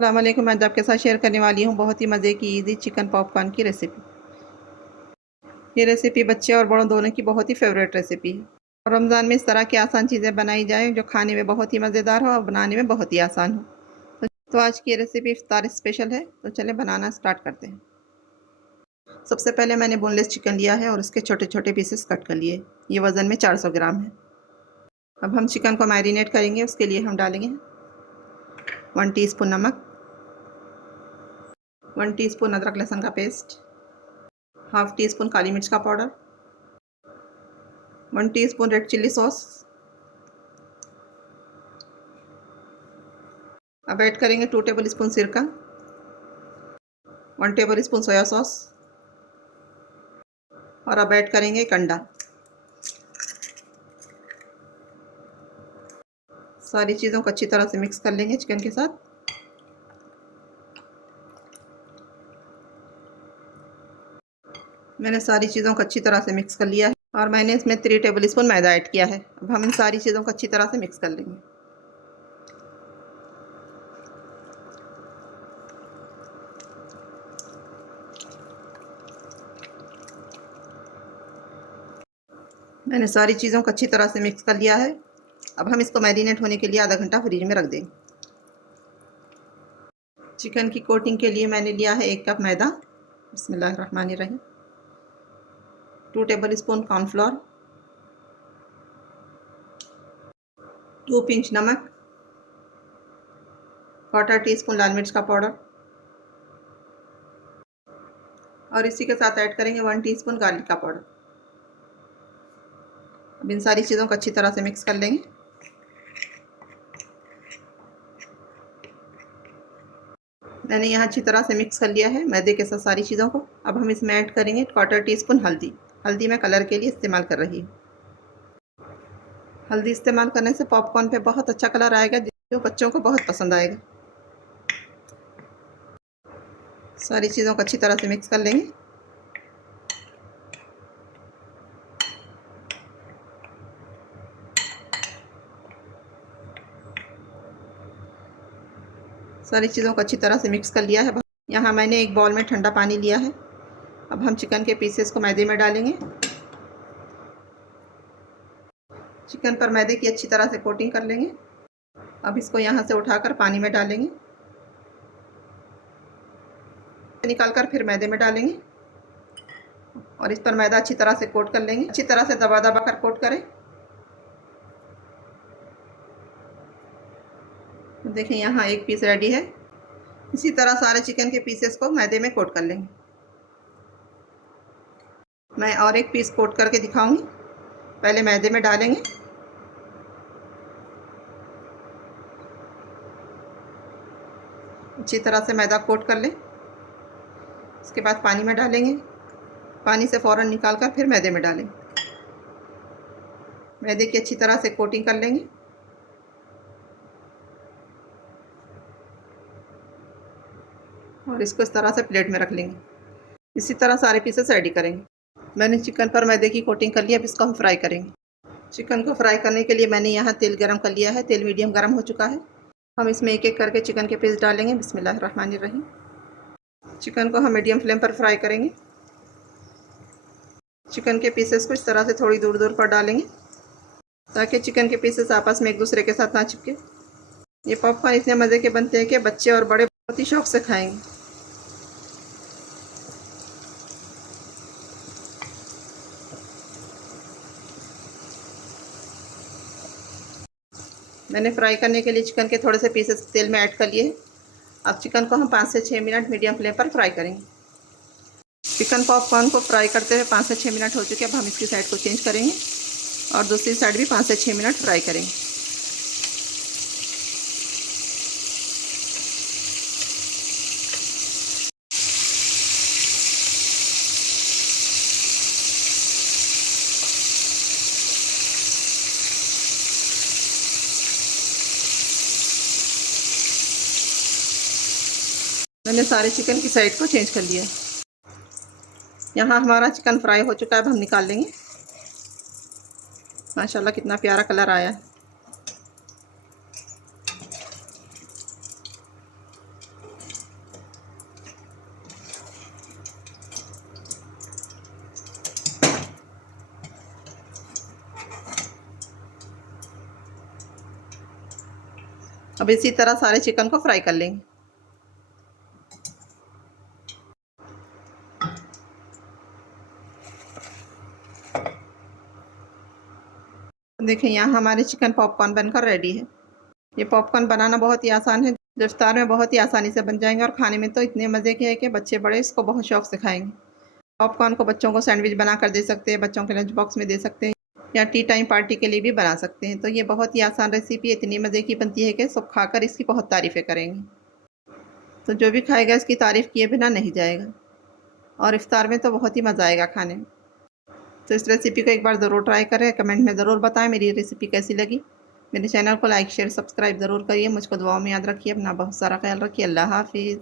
अस्सलाम वालेकुम। मैं आज आपके साथ शेयर करने वाली हूँ बहुत ही मज़े की ईज़ी चिकन पॉपकॉर्न की रेसिपी। ये रेसिपी बच्चे और बड़ों दोनों की बहुत ही फेवरेट रेसिपी है और रमज़ान में इस तरह की आसान चीज़ें बनाई जाए जो खाने में बहुत ही मज़ेदार हो और बनाने में बहुत ही आसान हो। तो आज की ये रेसिपी इफ्तार स्पेशल है, तो चलें बनाना स्टार्ट करते हैं। सबसे पहले मैंने बोनलेस चिकन लिया है और उसके छोटे छोटे पीसेस कट कर लिए। ये वज़न में 400 ग्राम है। अब हम चिकन को मैरिनेट करेंगे। उसके लिए हम डालेंगे 1 टीस्पून नमक, 1 टीस्पून अदरक लहसुन का पेस्ट, हाफ टी स्पून काली मिर्च का powder, 1 teaspoon red chilli sauce. अब ऐड करेंगे 2 टेबल स्पून सिरका, 1 टेबल स्पून सोया सॉस और अब ऐड करेंगे एक अंडा। सारी चीज़ों को अच्छी तरह से मिक्स कर लेंगे चिकन के साथ। मैंने सारी चीज़ों को अच्छी तरह से मिक्स कर लिया है और मैंने इसमें 3 टेबल स्पून मैदा ऐड किया है। अब हम इन सारी चीज़ों को अच्छी तरह से मिक्स कर लेंगे। मैंने सारी चीज़ों को अच्छी तरह से मिक्स कर लिया है। अब हम इसको मैरिनेट होने के लिए आधा घंटा फ्रिज में रख देंगे। चिकन की कोटिंग के लिए मैंने लिया है 1 कप मैदा। बिस्मिल्लाहिर्रहमानिर्रहीम। 2 टेबल स्पून कॉर्नफ्लोर, 2 पिंच नमक, 1/4 टीस्पून लाल मिर्च का पाउडर और इसी के साथ ऐड करेंगे 1 टीस्पून गार्लिक का पाउडर। अब इन सारी चीज़ों को अच्छी तरह से मिक्स कर लेंगे। मैंने यहाँ अच्छी तरह से मिक्स कर लिया है मैदे के साथ सारी चीज़ों को। अब हम इसमें ऐड करेंगे 1/4 टीस्पून हल्दी। हल्दी मैं कलर के लिए इस्तेमाल कर रही हूँ। हल्दी इस्तेमाल करने से पॉपकॉर्न पे बहुत अच्छा कलर आएगा जो बच्चों को बहुत पसंद आएगा। सारी चीज़ों को अच्छी तरह से मिक्स कर लेंगे। सारी चीज़ों को अच्छी तरह से मिक्स कर लिया है। यहाँ मैंने एक बाउल में ठंडा पानी लिया है। अब हम चिकन के पीसेस को मैदे में डालेंगे। चिकन पर मैदे की अच्छी तरह से कोटिंग कर लेंगे। अब इसको यहाँ से उठाकर पानी में डालेंगे, निकालकर फिर मैदे में डालेंगे और इस पर मैदा अच्छी तरह से कोट कर लेंगे। अच्छी तरह से दबा दबा कर कोट करें। देखें यहाँ एक पीस रेडी है। इसी तरह सारे चिकन के पीसेस को मैदे में कोट कर लेंगे। मैं और एक पीस कोट करके दिखाऊंगी। पहले मैदे में डालेंगे, अच्छी तरह से मैदा कोट कर लें। उसके बाद पानी में डालेंगे। पानी से फ़ौरन निकाल कर फिर मैदे में डालें। मैदे की अच्छी तरह से कोटिंग कर लेंगे और इसको इस तरह से प्लेट में रख लेंगे। इसी तरह सारे पीसेस रेडी करेंगे। मैंने चिकन पर मैदे की कोटिंग कर ली। अब इसको हम फ्राई करेंगे। चिकन को फ्राई करने के लिए मैंने यहाँ तेल गरम कर लिया है। तेल मीडियम गरम हो चुका है। हम इसमें एक एक करके चिकन के पीस डालेंगे। बिस्मिल्लाहिर्रहमानिर्रहीम। चिकन को हम मीडियम फ्लेम पर फ्राई करेंगे। चिकन के पीसेस को इस तरह से थोड़ी दूर दूर पर डालेंगे ताकि चिकन के पीसेस आपस में एक दूसरे के साथ ना चिपके। ये पॉपकॉर्न इतने मज़े के बनते हैं कि बच्चे और बड़े बहुत ही शौक से खाएंगे। मैंने फ्राई करने के लिए चिकन के थोड़े से पीसेस तेल में ऐड कर लिए। अब चिकन को हम 5 से 6 मिनट मीडियम फ्लेम पर फ्राई करेंगे। चिकन पॉपकॉर्न को फ्राई करते हुए 5 से 6 मिनट हो चुके। अब हम इसकी साइड को चेंज करेंगे और दूसरी साइड भी 5 से 6 मिनट फ्राई करेंगे। मैंने सारे चिकन की साइड को चेंज कर लिया। यहाँ हमारा चिकन फ्राई हो चुका है। अब हम निकाल लेंगे। माशाल्लाह कितना प्यारा कलर आया है। अब इसी तरह सारे चिकन को फ्राई कर लेंगे। देखिए यहाँ हमारे चिकन पॉपकॉर्न बनकर रेडी है। ये पॉपकॉर्न बनाना बहुत ही आसान है, जो इफ्तार में बहुत ही आसानी से बन जाएंगे और खाने में तो इतने मज़े के हैं कि बच्चे बड़े इसको बहुत शौक से खाएंगे। पॉपकॉर्न को बच्चों को सैंडविच बना कर दे सकते हैं, बच्चों के लंच बॉक्स में दे सकते हैं या टी टाइम पार्टी के लिए भी बना सकते हैं। तो ये बहुत ही आसान रेसिपी इतनी मज़े की बनती है कि सब खाकर इसकी बहुत तारीफ़ें करेंगे। तो जो भी खाएगा इसकी तारीफ़ किए बिना नहीं जाएगा और इफ्तार में तो बहुत ही मज़ा आएगा खाने में। तो इस रेसिपी को एक बार ज़रूर ट्राई करें, कमेंट में ज़रूर बताएं मेरी ये रेसिपी कैसी लगी। मेरे चैनल को लाइक शेयर सब्सक्राइब ज़रूर करिए। मुझको दुआओं में याद रखिए। अपना बहुत सारा ख्याल रखिए। अल्लाह हाफ़िज़।